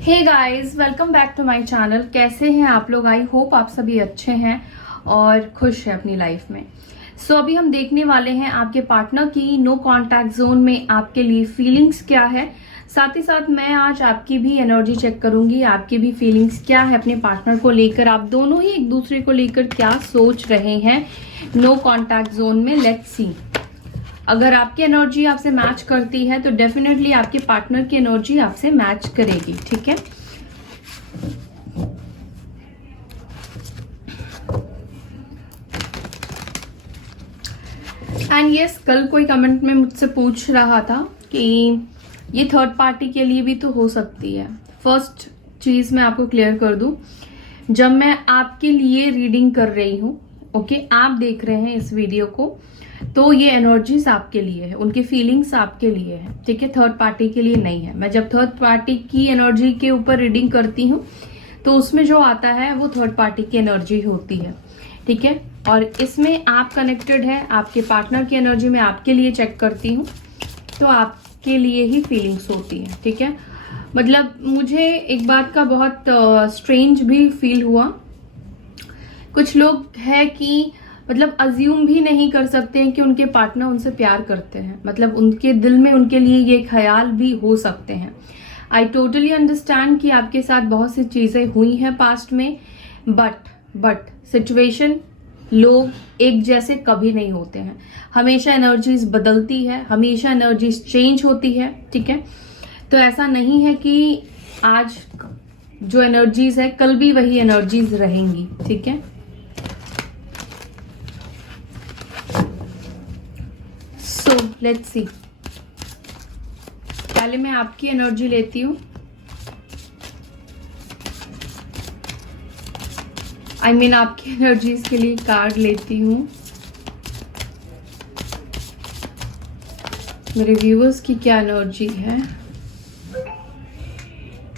Hey guys, welcome back to my channel. कैसे हैं आप लोग? आई होप आप सभी अच्छे हैं और खुश हैं अपनी लाइफ में। अभी हम देखने वाले हैं आपके पार्टनर की नो कांटेक्ट जोन में आपके लिए फीलिंग्स क्या है। साथ ही साथ मैं आज आपकी भी एनर्जी चेक करूंगी, आपकी भी फीलिंग्स क्या है अपने पार्टनर को लेकर, आप दोनों ही एक दूसरे को लेकर क्या सोच रहे हैं नो कांटेक्ट जोन में। Let's see. अगर आपकी एनर्जी आपसे मैच करती है तो डेफिनेटली आपके पार्टनर की एनर्जी आपसे मैच करेगी। ठीक है, एंड यस, कल कोई कमेंट में मुझसे पूछ रहा था कि ये थर्ड पार्टी के लिए भी तो हो सकती है। फर्स्ट चीज मैं आपको क्लियर कर दूं, जब मैं आपके लिए रीडिंग कर रही हूं, ओके, आप देख रहे हैं इस वीडियो को, तो ये एनर्जीज आपके लिए है, उनकी फीलिंग्स आपके लिए है। ठीक है, थर्ड पार्टी के लिए नहीं है। मैं जब थर्ड पार्टी की एनर्जी के ऊपर रीडिंग करती हूँ तो उसमें जो आता है वो थर्ड पार्टी की एनर्जी होती है। ठीक है, और इसमें आप कनेक्टेड है, आपके पार्टनर की एनर्जी में आपके लिए चेक करती हूँ तो आपके लिए ही फीलिंग्स होती है। ठीक है, मतलब मुझे एक बात का बहुत स्ट्रेंज भी फील हुआ। कुछ लोग है कि मतलब अज्यूम भी नहीं कर सकते हैं कि उनके पार्टनर उनसे प्यार करते हैं, मतलब उनके दिल में उनके लिए ये ख्याल भी हो सकते हैं। आई टोटली अंडरस्टैंड कि आपके साथ बहुत सी चीजें हुई हैं पास्ट में, बट सिचुएशन, लोग एक जैसे कभी नहीं होते हैं। हमेशा एनर्जीज बदलती है, हमेशा एनर्जीज चेंज होती है। ठीक है, तो ऐसा नहीं है कि आज जो एनर्जीज है कल भी वही एनर्जीज रहेंगी। ठीक है, सो लेट्स सी। पहले मैं आपकी एनर्जी लेती हूँ, आई मीन आपकी एनर्जीज के लिए कार्ड लेती हूँ। मेरे व्यूअर्स की क्या एनर्जी है?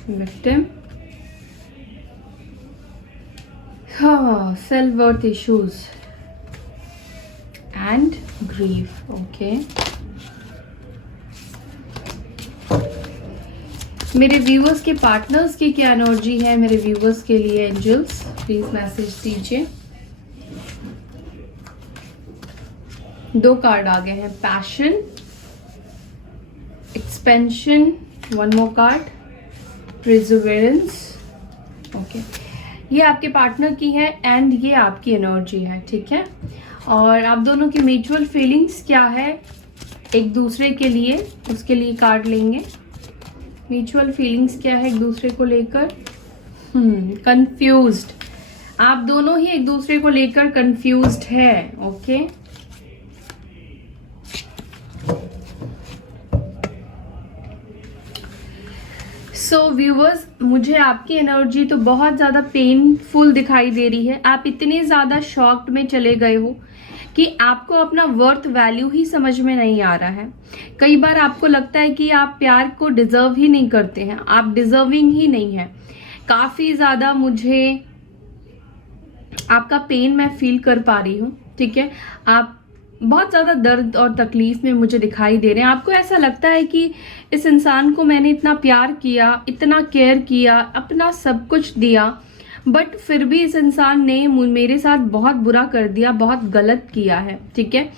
विक्टिम, हाँ, self worth issues and grief. Okay, मेरे व्यूअर्स के पार्टनर्स की क्या एनर्जी है मेरे व्यूअर्स के लिए? एंजल्स प्लीज मैसेज दीजिए। दो कार्ड आ गए हैं, passion, expansion, one more card, perseverance. Okay, ये आपके पार्टनर की है एंड ये आपकी एनर्जी है। ठीक है, और आप दोनों की म्यूचुअल फीलिंग्स क्या है एक दूसरे के लिए, उसके लिए कार्ड लेंगे। म्यूचुअल फीलिंग्स क्या है एक दूसरे को लेकर? कंफ्यूज्ड, आप दोनों ही एक दूसरे को लेकर कंफ्यूज्ड है। ओके, सो व्यूवर्स, मुझे आपकी एनर्जी तो बहुत ज्यादा पेनफुल दिखाई दे रही है। आप इतने ज्यादा शॉक्ड में चले गए हो कि आपको अपना वर्थ वैल्यू ही समझ में नहीं आ रहा है। कई बार आपको लगता है कि आप प्यार को डिजर्व ही नहीं करते हैं, आप डिजर्विंग ही नहीं है। काफी ज्यादा मुझे आपका पेन मैं फील कर पा रही हूँ। ठीक है, आप बहुत ज्यादा दर्द और तकलीफ में मुझे दिखाई दे रहे हैं। आपको ऐसा लगता है कि इस इंसान को मैंने इतना प्यार किया, इतना केयर किया, अपना सब कुछ दिया, बट फिर भी इस इंसान ने मेरे साथ बहुत बुरा कर दिया, बहुत गलत किया है। ठीक है,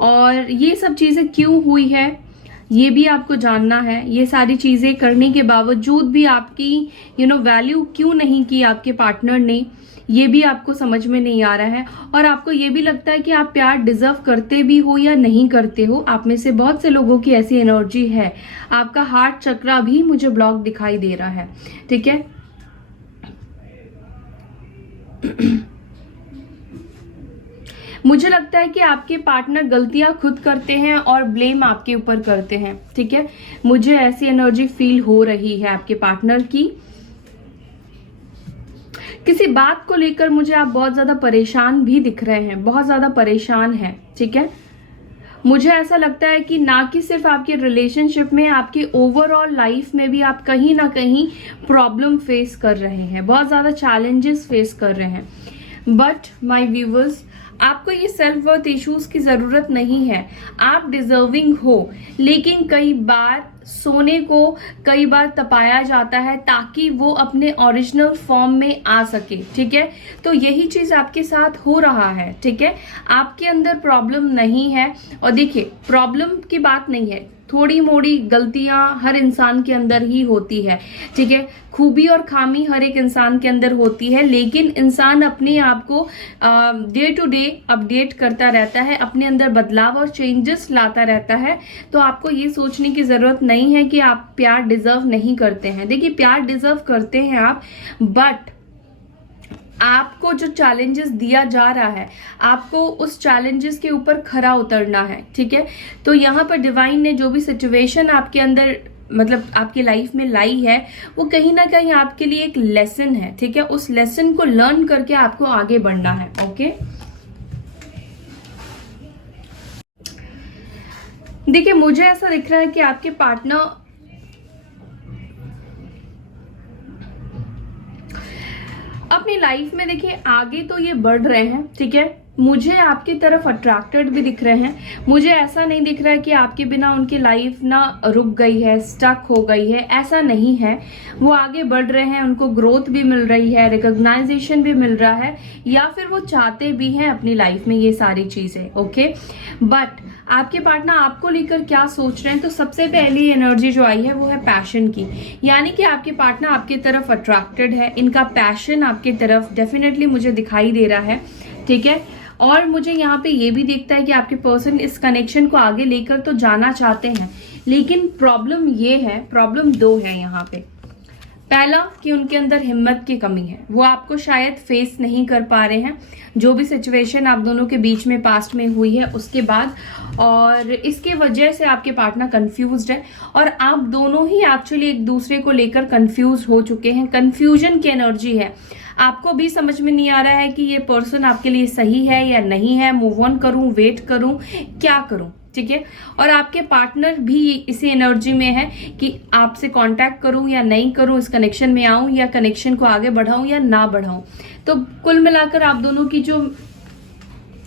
और ये सब चीजें क्यों हुई है ये भी आपको जानना है। ये सारी चीजें करने के बावजूद भी आपकी वैल्यू क्यों नहीं की आपके पार्टनर ने, ये भी आपको समझ में नहीं आ रहा है। और आपको ये भी लगता है कि आप प्यार डिजर्व करते भी हो या नहीं करते हो। आप में से बहुत से लोगों की ऐसी एनर्जी है। आपका हार्ट चक्रा भी मुझे ब्लॉक दिखाई दे रहा है। ठीक है, मुझे लगता है कि आपके पार्टनर गलतियां खुद करते हैं और ब्लेम आपके ऊपर करते हैं। ठीक है, मुझे ऐसी एनर्जी फील हो रही है आपके पार्टनर की। किसी बात को लेकर मुझे आप बहुत ज्यादा परेशान भी दिख रहे हैं, बहुत ज्यादा परेशान हैं। ठीक है, मुझे ऐसा लगता है कि ना कि सिर्फ आपके रिलेशनशिप में, आपके ओवरऑल लाइफ में भी आप कहीं ना कहीं प्रॉब्लम फेस कर रहे हैं, बहुत ज्यादा चैलेंजेस फेस कर रहे हैं। बट माय व्यूअर्स, आपको ये सेल्फ वर्थ इश्यूज की जरूरत नहीं है, आप डिजर्विंग हो। लेकिन कई बार सोने को कई बार तपाया जाता है ताकि वो अपने ओरिजिनल फॉर्म में आ सके, ठीक है। तो यही चीज आपके साथ हो रहा है, ठीक है। आपके अंदर प्रॉब्लम नहीं है। और देखिए, प्रॉब्लम की बात नहीं है, थोड़ी मोड़ी गलतियां हर इंसान के अंदर ही होती है, ठीक है। खूबी और खामी हर एक इंसान के अंदर होती है, लेकिन इंसान अपने आप को डे टू डे अपडेट करता रहता है, अपने अंदर बदलाव और चेंजेस लाता रहता है। तो आपको ये सोचने की जरूरत नहीं है कि आप प्यार डिजर्व नहीं करते हैं। देखिए, प्यार डिजर्व करते हैं आप, बट आपको जो चैलेंजेस दिया जा रहा है, आपको उस चैलेंजेस के ऊपर खरा उतरना है, ठीक है। तो यहाँ पर डिवाइन ने जो भी सिचुएशन आपके अंदर मतलब आपकी लाइफ में लाई है, वो कहीं ना कहीं आपके लिए एक लेसन है, ठीक है। उस लेसन को लर्न करके आपको आगे बढ़ना है, ओके। देखिए, मुझे ऐसा दिख रहा है कि आपके पार्टनर अपनी लाइफ में देखिए आगे तो ये बढ़ रहे हैं, ठीक है। मुझे आपकी तरफ अट्रैक्टेड भी दिख रहे हैं। मुझे ऐसा नहीं दिख रहा है कि आपके बिना उनकी लाइफ ना रुक गई है, स्टक हो गई है, ऐसा नहीं है। वो आगे बढ़ रहे हैं, उनको ग्रोथ भी मिल रही है, रिकॉग्नाइजेशन भी मिल रहा है, या फिर वो चाहते भी हैं अपनी लाइफ में ये सारी चीजें, ओके। बट आपके पार्टनर आपको लेकर क्या सोच रहे हैं, तो सबसे पहली एनर्जी जो आई है वो है पैशन की, यानी कि आपके पार्टनर आपकी तरफ अट्रैक्टेड है। इनका पैशन आपकी तरफ डेफिनेटली मुझे दिखाई दे रहा है, ठीक है। और मुझे यहाँ पे ये भी दिखता है कि आपके पर्सन इस कनेक्शन को आगे लेकर तो जाना चाहते हैं, लेकिन प्रॉब्लम ये है, प्रॉब्लम दो है यहाँ पे। पहला कि उनके अंदर हिम्मत की कमी है, वो आपको शायद फेस नहीं कर पा रहे हैं, जो भी सिचुएशन आप दोनों के बीच में पास्ट में हुई है उसके बाद, और इसके वजह से आपके पार्टनर कंफ्यूज्ड है और आप दोनों ही एक्चुअली एक दूसरे को लेकर कंफ्यूज हो चुके हैं। कंफ्यूजन की एनर्जी है, आपको भी समझ में नहीं आ रहा है कि ये पर्सन आपके लिए सही है या नहीं है, मूव ऑन करूं, वेट करूं, क्या करूं, ठीक है। और आपके पार्टनर भी इसी एनर्जी में है कि आपसे कांटेक्ट करूं या नहीं करूं, इस कनेक्शन में आऊं या कनेक्शन को आगे बढ़ाऊं या ना बढ़ाऊं। तो कुल मिलाकर आप दोनों की जो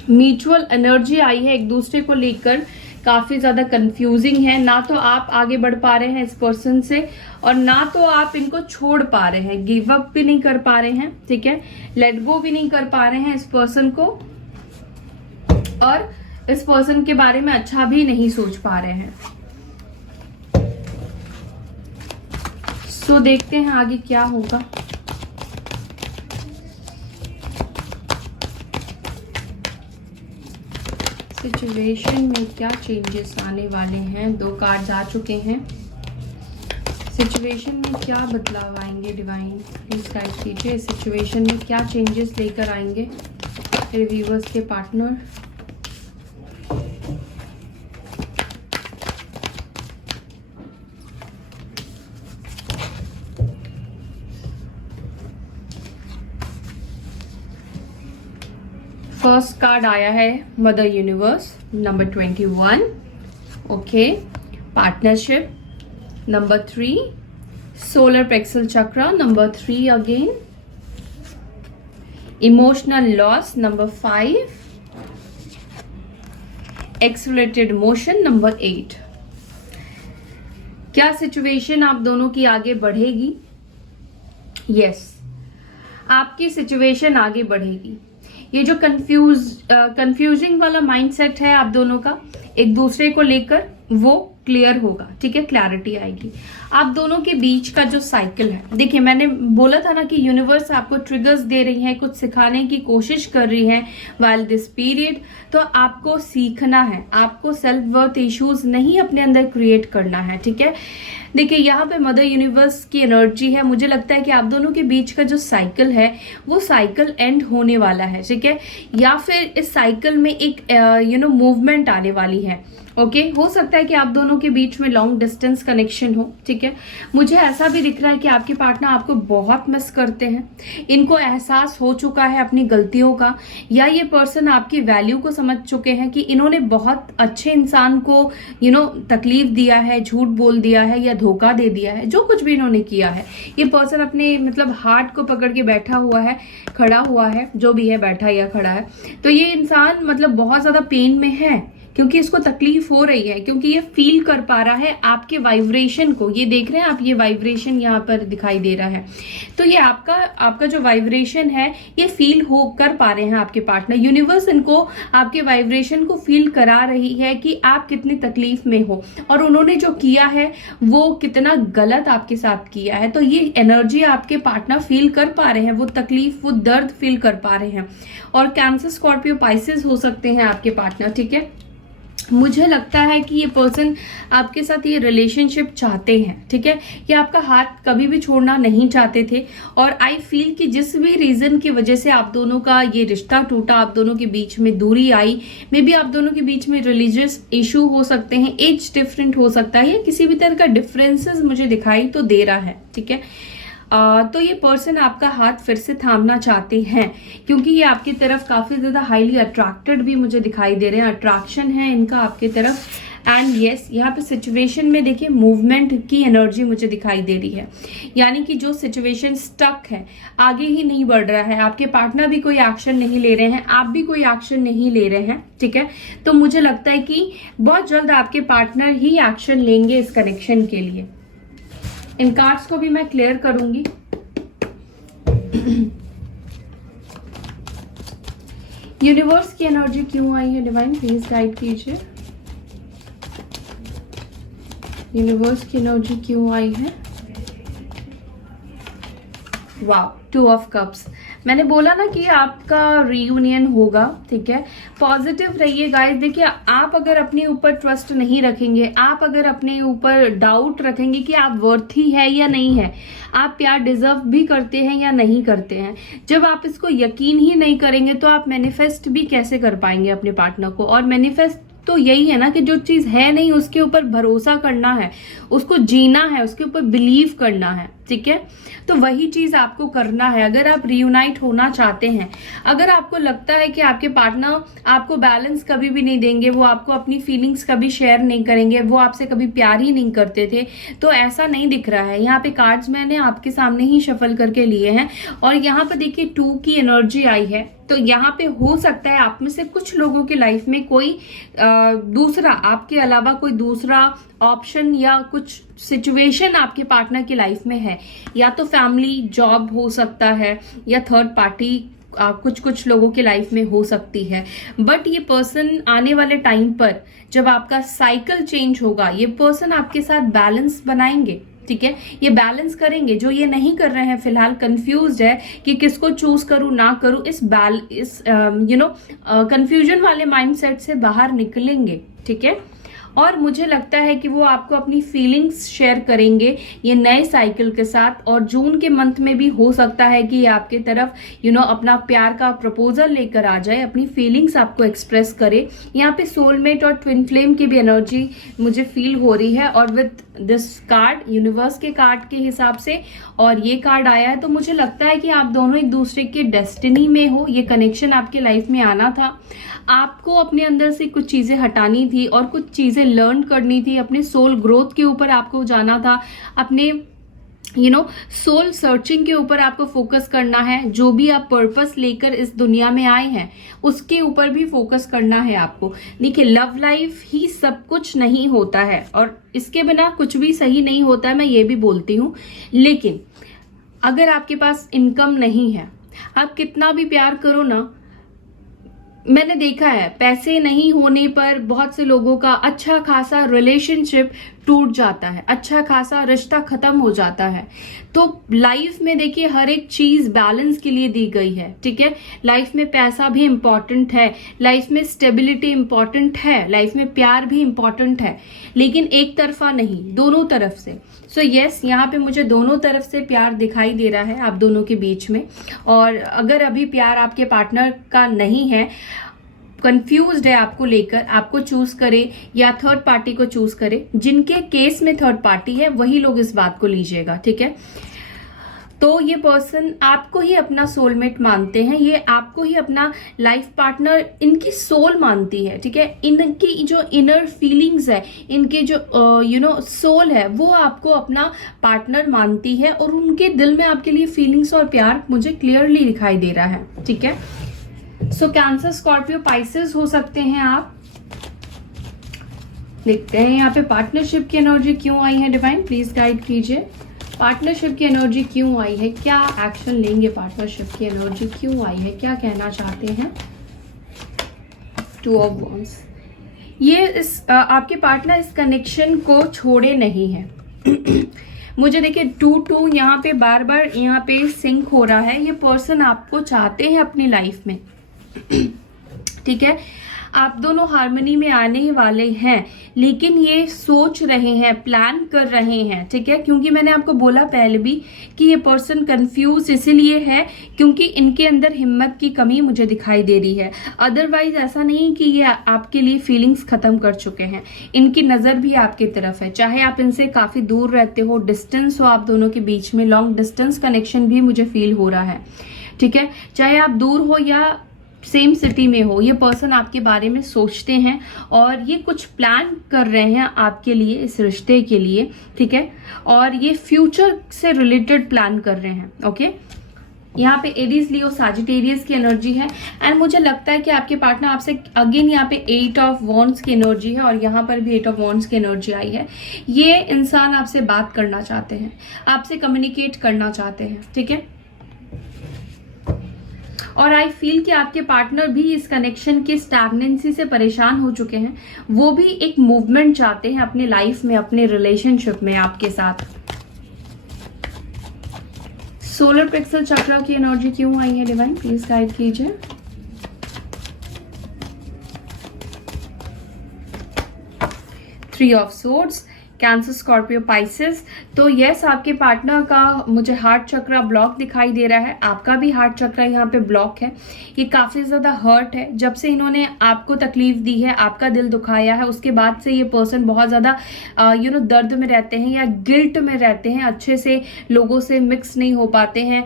म्यूचुअल एनर्जी आई है एक दूसरे को लेकर काफी ज्यादा कंफ्यूजिंग है। ना तो आप आगे बढ़ पा रहे हैं इस पर्सन से, और ना तो आप इनको छोड़ पा रहे हैं, गिव अप भी नहीं कर पा रहे हैं, ठीक है, लेट गो भी नहीं कर पा रहे हैं इस पर्सन को, और इस पर्सन के बारे में अच्छा भी नहीं सोच पा रहे हैं। सो देखते हैं आगे क्या होगा। सिचुएशन में क्या चेंजेस आने वाले हैं, दो कार्ड्स आ चुके हैं। सिचुएशन में क्या बदलाव आएंगे, डिवाइन प्लीज गाइड कीजिए। सिचुएशन में क्या चेंजेस लेकर आएंगे रिव्यूअर्स के पार्टनर। फर्स्ट कार्ड आया है mother universe number 21, okay. Partnership number 3, solar plexus chakra number 3 again, emotional loss number 5, accelerated motion number 8। क्या सिचुएशन आप दोनों की आगे बढ़ेगी? यस, आपकी सिचुएशन आगे बढ़ेगी। ये जो कंफ्यूजिंग वाला माइंडसेट है आप दोनों का एक दूसरे को लेकर, वो क्लियर होगा, ठीक है, क्लैरिटी आएगी। आप दोनों के बीच का जो साइकिल है, देखिए मैंने बोला था ना कि यूनिवर्स आपको ट्रिगर्स दे रही है, कुछ सिखाने की कोशिश कर रही है वाइल दिस पीरियड। तो आपको सीखना है, आपको सेल्फ वर्थ इश्यूज नहीं अपने अंदर क्रिएट करना है, ठीक है। देखिए यहाँ पे मदर यूनिवर्स की एनर्जी है, मुझे लगता है कि आप दोनों के बीच का जो साइकिल है वो साइकिल एंड होने वाला है, ठीक है, या फिर इस साइकिल में एक मूवमेंट आने वाली है। ओके हो सकता है कि आप दोनों के बीच में लॉन्ग डिस्टेंस कनेक्शन हो, ठीक है। मुझे ऐसा भी दिख रहा है कि आपके पार्टनर आपको बहुत मिस करते हैं, इनको एहसास हो चुका है अपनी गलतियों का, या ये पर्सन आपकी वैल्यू को समझ चुके हैं कि इन्होंने बहुत अच्छे इंसान को तकलीफ दिया है, झूठ बोल दिया है या धोखा दे दिया है, जो कुछ भी इन्होंने किया है। ये पर्सन अपने हार्ट को पकड़ के बैठा हुआ है, खड़ा हुआ है, जो भी है, बैठा या खड़ा है। तो ये इंसान बहुत ज्यादा पेन में है, क्योंकि इसको तकलीफ हो रही है, क्योंकि ये फील कर पा रहा है आपके वाइब्रेशन को। ये देख रहे हैं आप, ये वाइब्रेशन यहाँ पर दिखाई दे रहा है। तो ये आपका जो वाइब्रेशन है ये फील हो कर पा रहे हैं आपके पार्टनर। यूनिवर्स इनको आपके वाइब्रेशन को फील करा रही है कि आप कितनी तकलीफ में हो और उन्होंने जो किया है वो कितना गलत आपके साथ किया है। तो ये एनर्जी आपके पार्टनर फील कर पा रहे हैं, वो तकलीफ, वो दर्द फील कर पा रहे हैं। और कैंसर, स्कॉर्पियो, पाइसेस हो सकते हैं आपके पार्टनर, ठीक है। मुझे लगता है कि ये पर्सन आपके साथ ये रिलेशनशिप चाहते हैं, ठीक है। ये आपका हाथ कभी भी छोड़ना नहीं चाहते थे, और आई फील कि जिस भी रीजन की वजह से आप दोनों का ये रिश्ता टूटा, आप दोनों के बीच में दूरी आई, मे बी आप दोनों के बीच में रिलीजियस इशू हो सकते हैं, एज डिफरेंट हो सकता है, या किसी भी तरह का डिफरेंसेस मुझे दिखाई तो दे रहा है, ठीक है। तो ये पर्सन आपका हाथ फिर से थामना चाहते हैं, क्योंकि ये आपकी तरफ काफी ज्यादा हाईली अट्रैक्टेड भी मुझे दिखाई दे रहे हैं, अट्रैक्शन है इनका आपके तरफ। एंड यस, यहाँ पे सिचुएशन में देखिए मूवमेंट की एनर्जी मुझे दिखाई दे रही है, यानी कि जो सिचुएशन स्टक है, आगे ही नहीं बढ़ रहा है, आपके पार्टनर भी कोई एक्शन नहीं ले रहे हैं, आप भी कोई एक्शन नहीं ले रहे हैं, ठीक है। तो मुझे लगता है कि बहुत जल्द आपके पार्टनर ही एक्शन लेंगे इस कनेक्शन के लिए। इन कार्ड्स को भी मैं क्लियर करूंगी। यूनिवर्स की एनर्जी क्यों आई है डिवाइन, प्लीज गाइड कीजिए। यूनिवर्स की एनर्जी क्यों आई है। वाह, 2 ऑफ कप्स। मैंने बोला ना कि आपका रीयूनियन होगा, ठीक है। पॉजिटिव रहिए गाइस। देखिए, आप अगर अपने ऊपर ट्रस्ट नहीं रखेंगे, आप अगर अपने ऊपर डाउट रखेंगे कि आप वर्थी है या नहीं है, आप प्यार डिजर्व भी करते हैं या नहीं करते हैं, जब आप इसको यकीन ही नहीं करेंगे तो आप मैनिफेस्ट भी कैसे कर पाएंगे अपने पार्टनर को। और मैनिफेस्ट तो यही है ना कि जो चीज है नहीं उसके ऊपर भरोसा करना है, उसको जीना है, उसके ऊपर बिलीव करना है, ठीक है। तो वही चीज आपको करना है अगर आप रियूनाइट होना चाहते हैं। अगर आपको लगता है कि आपके पार्टनर आपको बैलेंस कभी भी नहीं देंगे, वो आपको अपनी फीलिंग्स कभी शेयर नहीं करेंगे, वो आपसे कभी प्यार ही नहीं करते थे, तो ऐसा नहीं दिख रहा है। यहाँ पे कार्ड्स मैंने आपके सामने ही शफल करके लिए हैं, और यहाँ पे देखिए 2 की एनर्जी आई है। तो यहाँ पे हो सकता है आप में से कुछ लोगों की लाइफ में कोई दूसरा, आपके अलावा कोई दूसरा ऑप्शन या कुछ सिचुएशन आपके पार्टनर की लाइफ में है, या तो फैमिली, जॉब हो सकता है, या थर्ड पार्टी कुछ लोगों की लाइफ में हो सकती है। बट ये पर्सन आने वाले टाइम पर जब आपका साइकिल चेंज होगा, ये पर्सन आपके साथ बैलेंस बनाएंगे, ठीक है। ये बैलेंस करेंगे। जो ये नहीं कर रहे हैं फिलहाल, कंफ्यूज्ड है कि किसको चूज करूं ना करूं, इस कंफ्यूजन वाले माइंडसेट से बाहर निकलेंगे, ठीक है। और मुझे लगता है कि वो आपको अपनी फीलिंग्स शेयर करेंगे ये नए साइकिल के साथ, और जून के मंथ में भी हो सकता है कि ये आपके तरफ अपना प्यार का प्रपोजल लेकर आ जाए, अपनी फीलिंग्स आपको एक्सप्रेस करे। यहाँ पे सोलमेट और ट्विन फ्लेम की भी एनर्जी मुझे फील हो रही है, और विद दिस कार्ड, यूनिवर्स के कार्ड के हिसाब से और ये कार्ड आया है, तो मुझे लगता है कि आप दोनों एक दूसरे के डेस्टिनी में हो। ये कनेक्शन आपके लाइफ में आना था, आपको अपने अंदर से कुछ चीजें हटानी थी और कुछ चीजें लर्न करनी थी, अपने सोल ग्रोथ के ऊपर आपको जाना था, अपने सोल सर्चिंग के ऊपर आपको फोकस करना है। जो भी आप पर्पस लेकर इस दुनिया में आए हैं उसके ऊपर भी फोकस करना है आपको। देखिए, लव लाइफ ही सब कुछ नहीं होता है, और इसके बिना कुछ भी सही नहीं होता है, मैं ये भी बोलती हूँ। लेकिन अगर आपके पास इनकम नहीं है, आप कितना भी प्यार करो ना, मैंने देखा है पैसे नहीं होने पर बहुत से लोगों का अच्छा खासा रिलेशनशिप टूट जाता है, अच्छा खासा रिश्ता खत्म हो जाता है। तो लाइफ में देखिए हर एक चीज बैलेंस के लिए दी गई है, ठीक है। लाइफ में पैसा भी इम्पोर्टेंट है, लाइफ में स्टेबिलिटी इम्पोर्टेंट है, लाइफ में प्यार भी इम्पोर्टेंट है, लेकिन एक तरफा नहीं, दोनों तरफ से। सो यस, यहाँ पे मुझे दोनों तरफ से प्यार दिखाई दे रहा है आप दोनों के बीच में। और अगर अभी प्यार आपके पार्टनर का नहीं है, कंफ्यूज्ड है आपको लेकर, आपको चूज करे या थर्ड पार्टी को चूज करे, जिनके केस में थर्ड पार्टी है वही लोग इस बात को लीजिएगा, ठीक है। तो ये पर्सन आपको ही अपना सोलमेट मानते हैं, ये आपको ही अपना लाइफ पार्टनर, इनकी सोल मानती है, ठीक है। इनकी जो इनर फीलिंग्स है, इनके जो सोल है, वो आपको अपना पार्टनर मानती है और उनके दिल में आपके लिए फीलिंग्स और प्यार मुझे क्लियरली दिखाई दे रहा है, ठीक है। सो कैंसर, स्कॉर्पियो, पाइसेस हो सकते हैं आप। देखते हैं यहाँ पे पार्टनरशिप की एनर्जी क्यों आई है, डिवाइन प्लीज गाइड कीजिए। पार्टनरशिप की एनर्जी क्यों आई है, क्या एक्शन लेंगे, पार्टनरशिप की एनर्जी क्यों आई है, क्या कहना चाहते हैं। 2 ऑफ वॉन्ड्स, ये आपके पार्टनर इस कनेक्शन को छोड़े नहीं है। मुझे देखिए 2-2 यहाँ पे बार बार यहाँ पे सिंक हो रहा है। ये पर्सन आपको चाहते हैं अपनी लाइफ में, ठीक है। आप दोनों हार्मनी में आने ही वाले हैं, लेकिन ये सोच रहे हैं, प्लान कर रहे हैं, ठीक है। क्योंकि मैंने आपको बोला पहले भी कि ये पर्सन कंफ्यूज इसीलिए है क्योंकि इनके अंदर हिम्मत की कमी मुझे दिखाई दे रही है। अदरवाइज ऐसा नहीं कि ये आपके लिए फीलिंग्स खत्म कर चुके हैं, इनकी नजर भी आपकी तरफ है। चाहे आप इनसे काफी दूर रहते हो, डिस्टेंस हो आप दोनों के बीच में, लॉन्ग डिस्टेंस कनेक्शन भी मुझे फील हो रहा है, ठीक है। चाहे आप दूर हो या सेम सिटी में हो, ये पर्सन आपके बारे में सोचते हैं और ये कुछ प्लान कर रहे हैं आपके लिए, इस रिश्ते के लिए, ठीक है। और ये फ्यूचर से रिलेटेड प्लान कर रहे हैं, ओके। यहाँ पे एरीज, लियो, सैजिटेरियस की एनर्जी है एंड मुझे लगता है कि आपके पार्टनर आपसे अगेन यहाँ पे 8 ऑफ वॉन्ड्स की एनर्जी है और यहाँ पर भी 8 ऑफ वॉन्ड्स की एनर्जी आई है। ये इंसान आपसे बात करना चाहते हैं, आपसे कम्युनिकेट करना चाहते हैं, ठीक है। और आई फील कि आपके पार्टनर भी इस कनेक्शन की स्टैग्नेंसी से परेशान हो चुके हैं, वो भी एक मूवमेंट चाहते हैं अपनी लाइफ में, अपने रिलेशनशिप में आपके साथ। सोलर प्लेक्सस चक्र की एनर्जी क्यों आई है, डिवाइन प्लीज गाइड कीजिए। Three of swords, cancer, Scorpio, Pisces. तो यस, आपके पार्टनर का मुझे हार्ट चक्र ब्लॉक दिखाई दे रहा है, आपका भी हार्ट चक्र यहाँ पे ब्लॉक है। ये काफी ज्यादा हर्ट है, जब से इन्होंने आपको तकलीफ दी है, आपका दिल दुखाया है, उसके बाद से ये पर्सन बहुत ज्यादा दर्द में रहते हैं या गिल्ट में रहते हैं, अच्छे से लोगों से मिक्स नहीं हो पाते हैं,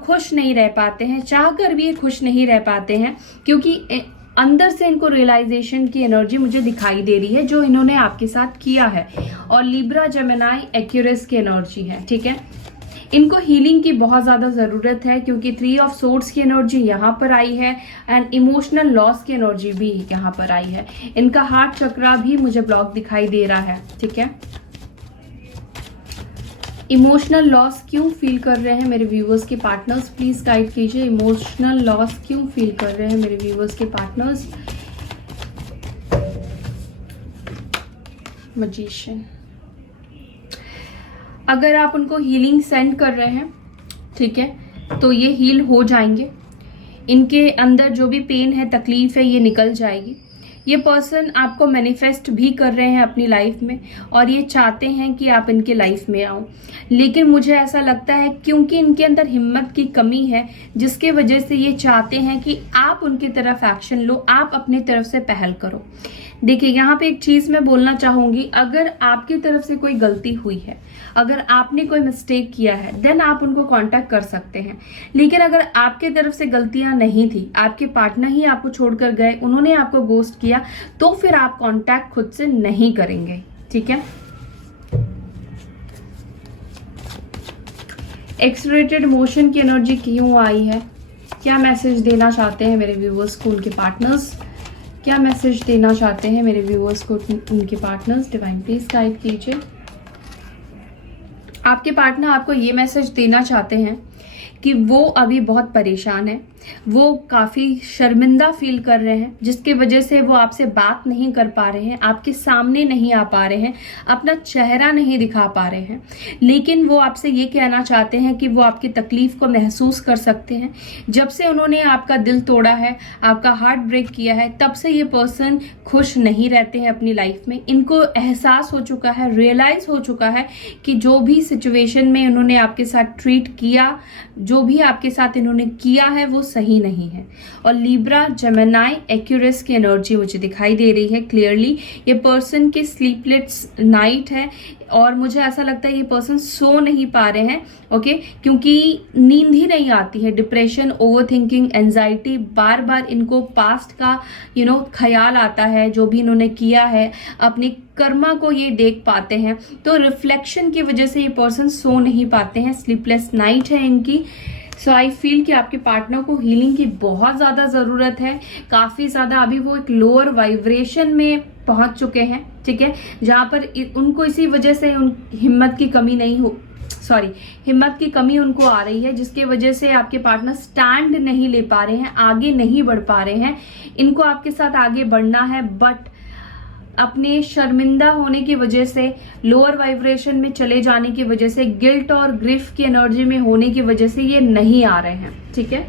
खुश नहीं रह पाते हैं, चाह कर भी ये खुश नहीं रह पाते हैं क्योंकि अंदर से इनको रियलाइजेशन की एनर्जी मुझे दिखाई दे रही है जो इन्होंने आपके साथ किया है। और लिब्रा, जेमिनाई, एक्यूरस की एनर्जी है, ठीक है। इनको हीलिंग की बहुत ज्यादा जरूरत है क्योंकि 3 ऑफ सोर्ड्स की एनर्जी यहाँ पर आई है एंड इमोशनल लॉस की एनर्जी भी यहाँ पर आई है। इनका हार्ट चक्र भी मुझे ब्लॉक दिखाई दे रहा है, ठीक है। इमोशनल लॉस क्यों फील कर रहे हैं मेरे व्यूवर्स के पार्टनर्स, प्लीज गाइड कीजिए। इमोशनल लॉस क्यों फील कर रहे हैं मेरे व्यूवर्स के पार्टनर्स। मैजिशियन, अगर आप उनको हीलिंग सेंड कर रहे हैं, ठीक है, तो ये हील हो जाएंगे। इनके अंदर जो भी पेन है, तकलीफ है, ये निकल जाएगी। ये पर्सन आपको मैनिफेस्ट भी कर रहे हैं अपनी लाइफ में और ये चाहते हैं कि आप इनके लाइफ में आओ, लेकिन मुझे ऐसा लगता है क्योंकि इनके अंदर हिम्मत की कमी है जिसके वजह से ये चाहते हैं कि आप उनकी तरफ एक्शन लो, आप अपनी तरफ से पहल करो। देखिए यहाँ पे एक चीज मैं बोलना चाहूंगी, अगर आपकी तरफ से कोई गलती हुई है, अगर आपने कोई मिस्टेक किया है, देन आप उनको कांटेक्ट कर सकते हैं। लेकिन अगर आपके तरफ से गलतियां नहीं थी, आपके पार्टनर ही आपको छोड़कर गए, उन्होंने आपको गोस्ट किया, तो फिर आप कांटेक्ट खुद से नहीं करेंगे, ठीक है। एक्सलरेटेड मोशन की एनर्जी क्यों आई है, क्या मैसेज देना चाहते हैं मेरे व्यूवर्स को उनके पार्टनर्स, क्या मैसेज देना चाहते हैं मेरे व्यूअर्स को उनके पार्टनर्स, डिवाइन प्लीज गाइड कीजिए। आपके पार्टनर आपको ये मैसेज देना चाहते हैं कि वो अभी बहुत परेशान है, वो काफ़ी शर्मिंदा फील कर रहे हैं जिसकी वजह से वो आपसे बात नहीं कर पा रहे हैं, आपके सामने नहीं आ पा रहे हैं, अपना चेहरा नहीं दिखा पा रहे हैं। लेकिन वो आपसे ये कहना चाहते हैं कि वो आपकी तकलीफ को महसूस कर सकते हैं। जब से उन्होंने आपका दिल तोड़ा है, आपका हार्ट ब्रेक किया है, तब से ये पर्सन खुश नहीं रहते हैं अपनी लाइफ में। इनको एहसास हो चुका है, रियलाइज हो चुका है कि जो भी सिचुएशन में उन्होंने आपके साथ ट्रीट किया, जो भी आपके साथ इन्होंने किया है, वो सही नहीं है। और लिब्रा, जेमिनी, एक्यूरस की एनर्जी मुझे दिखाई दे रही है क्लियरली। ये पर्सन की स्लीपलेस नाइट है और मुझे ऐसा लगता है ये पर्सन सो नहीं पा रहे हैं, ओके, क्योंकि नींद ही नहीं आती है। डिप्रेशन, ओवर थिंकिंग, एंजाइटी, बार बार इनको पास्ट का ख्याल आता है, जो भी इन्होंने किया है, अपनी कर्मा को ये देख पाते हैं, तो रिफ्लेक्शन की वजह से ये पर्सन सो नहीं पाते हैं। स्लीपलेस नाइट है इनकी। सो आई फील कि आपके पार्टनर को हीलिंग की बहुत ज़्यादा ज़रूरत है, काफ़ी ज़्यादा। अभी वो एक लोअर वाइब्रेशन में पहुंच चुके हैं, ठीक है, जहां पर उनको इसी वजह से हिम्मत की कमी उनको आ रही है, जिसकी वजह से आपके पार्टनर स्टैंड नहीं ले पा रहे हैं, आगे नहीं बढ़ पा रहे हैं। इनको आपके साथ आगे बढ़ना है, बट अपने शर्मिंदा होने की वजह से, लोअर वाइब्रेशन में चले जाने की वजह से, गिल्ट और ग्रिफ की एनर्जी में होने की वजह से ये नहीं आ रहे हैं, ठीक है।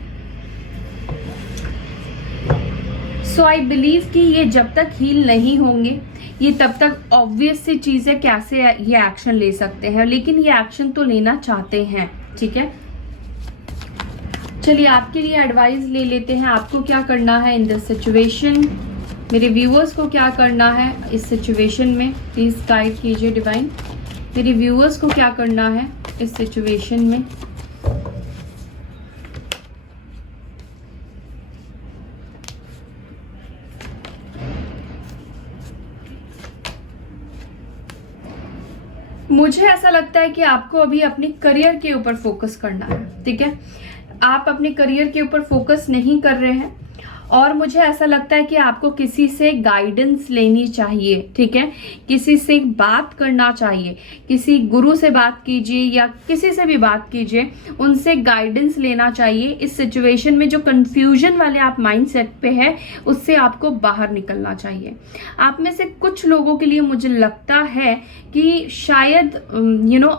सो आई बिलीव कि ये जब तक हील नहीं होंगे, ये तब तक ऑब्वियस सी चीज है कैसे ये एक्शन ले सकते हैं, लेकिन ये एक्शन तो लेना चाहते हैं, ठीक है। चलिए आपके लिए एडवाइस ले लेते हैं, आपको क्या करना है इन दिस सिचुएशन, मेरे व्यूअर्स को क्या करना है इस सिचुएशन में, प्लीज गाइड कीजिए डिवाइन। मेरे व्यूअर्स को क्या करना है इस सिचुएशन में। मुझे ऐसा लगता है कि आपको अभी अपने करियर के ऊपर फोकस करना है, ठीक है। आप अपने करियर के ऊपर फोकस नहीं कर रहे हैं और मुझे ऐसा लगता है कि आपको किसी से गाइडेंस लेनी चाहिए, ठीक है, किसी से बात करना चाहिए, किसी गुरु से बात कीजिए या किसी से भी बात कीजिए, उनसे गाइडेंस लेना चाहिए। इस सिचुएशन में जो कंफ्यूजन वाले आप माइंडसेट पे है, उससे आपको बाहर निकलना चाहिए। आप में से कुछ लोगों के लिए मुझे लगता है कि शायद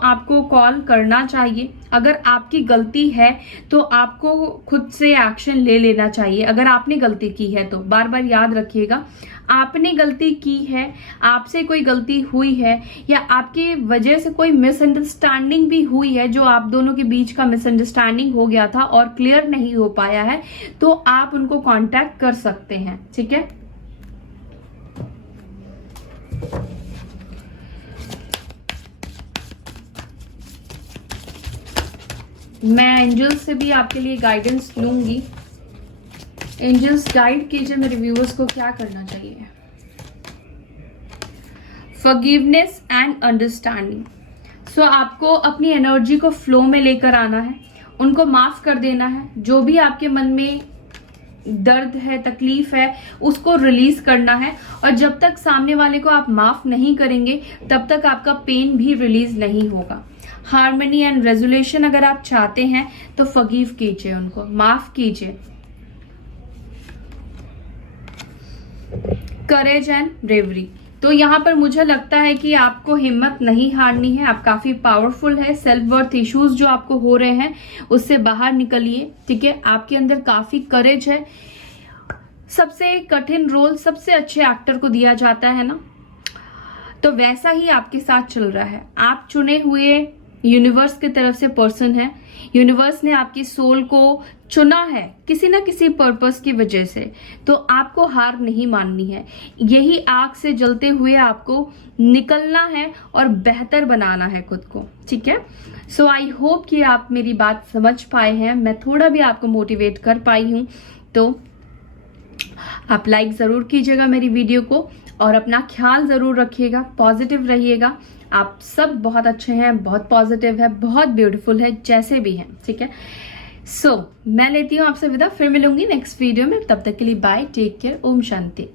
आपको कॉल करना चाहिए। अगर आपकी गलती है तो आपको खुद से एक्शन ले लेना चाहिए। अगर आपने गलती की है तो बार बार याद रखिएगा, आपने गलती की है, आपसे कोई गलती हुई है या आपकी वजह से कोई मिसअंडरस्टैंडिंग भी हुई है, जो आप दोनों के बीच का मिसअंडरस्टैंडिंग हो गया था और क्लियर नहीं हो पाया है, तो आप उनको कांटेक्ट कर सकते हैं, ठीक है। मैं एंजल्स से भी आपके लिए गाइडेंस लूंगी। एंजल्स गाइड कीजिए मेरे व्यूअर्स को क्या करना चाहिए। Forgiveness and understanding. सो आपको अपनी एनर्जी को फ्लो में लेकर आना है, उनको माफ कर देना है। जो भी आपके मन में दर्द है, तकलीफ है, उसको रिलीज करना है। और जब तक सामने वाले को आप माफ नहीं करेंगे, तब तक आपका पेन भी रिलीज नहीं होगा। हार्मनी एंड रेजोल्यूशन अगर आप चाहते हैं तो फॉरगिव कीजिए, उनको माफ कीजिए। Courage and bravery. तो यहाँ पर मुझे लगता है कि आपको हिम्मत नहीं हारनी है, आप काफी पावरफुल है। सेल्फ वर्थ इश्यूज जो आपको हो रहे हैं उससे बाहर निकलिए, ठीक है। आपके अंदर काफी करेज है। सबसे कठिन रोल सबसे अच्छे एक्टर को दिया जाता है ना, तो वैसा ही आपके साथ चल रहा है। आप चुने हुए यूनिवर्स की तरफ से पर्सन है। यूनिवर्स ने आपकी सोल को चुना है किसी ना किसी पर्पस की वजह से, तो आपको हार नहीं माननी है। यही आग से जलते हुए आपको निकलना है और बेहतर बनाना है खुद को, ठीक है। सो आई होप कि आप मेरी बात समझ पाए हैं, मैं थोड़ा भी आपको मोटिवेट कर पाई हूं। तो आप लाइक जरूर कीजिएगा मेरी वीडियो को और अपना ख्याल जरूर रखिएगा, पॉजिटिव रहिएगा। आप सब बहुत अच्छे हैं, बहुत पॉजिटिव है, बहुत ब्यूटीफुल है, जैसे भी हैं, ठीक है। सो मैं लेती हूँ आपसे विदा, फिर मिलूंगी नेक्स्ट वीडियो में। तब तक के लिए bye, take care, Om Shanti.